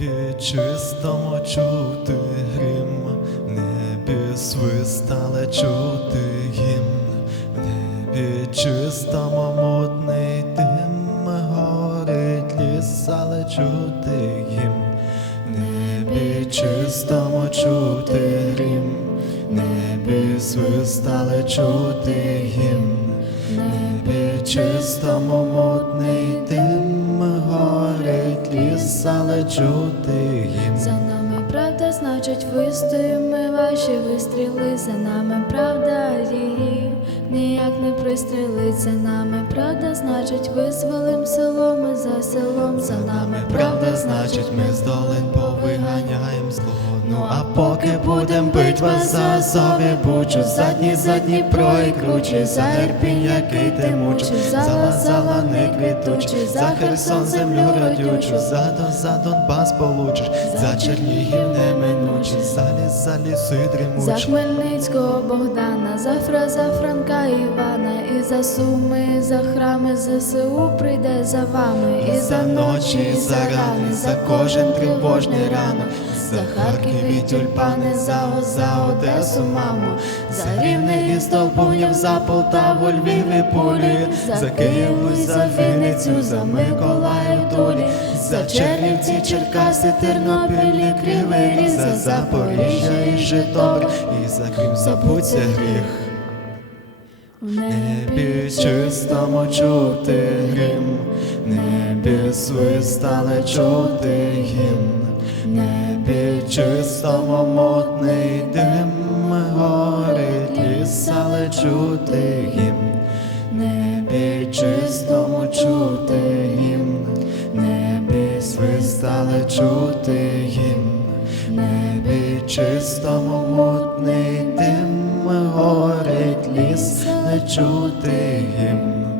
небі чистому чути грім, небі свист, але чути гімн, небі чистому мутний дим, горить ліс, але чути гімн, в небі чистому чути грім, небі свист, але чути гімн. Небі чистому мутний чути їм. За нами правда, значить, вистоїмо ваші вистріли. За нами правда її ніяк не пристрілить, За нами правда, значить, визволим село, ми за селом. За нами Правда, значить, ми з долин повиганяєм зло. Ну а поки будем бить вас за Азові бучу, задні задні і кручі, за Ірпінь, який ти мучив, за Лазала не квітучий, за Херсон землю родючу, за Дон, за Донбас получиш, за Чернігів неминучий, за ліс, за ліси За. Хмельницького Богдана, за Фраза Франка Івана, і за Суми, і за храми ЗСУ прийде за вами, і за ночі, і за рани, за кожен тривожний ранок, за Харків і тюльпани, за, за Одесу, маму, За Рівне і Столбунів, за Полтаву, Львів і Пулі, за Київ, за Вінницю, за Миколаїв, Тулі, за Чернівці, Черкаси, Тернопіль, Кривий за Запоріжжя і Житомир, і за Крим забудься гріх. в Небі чистому чути грім, небі свист, але чути гімн, небі чистому мутний дим, горить ліс, але чути гімн, небі чистому чути гімн, небі свист, але чути гімн, небі чистому мутний дим, горить ліс, не чути гімн.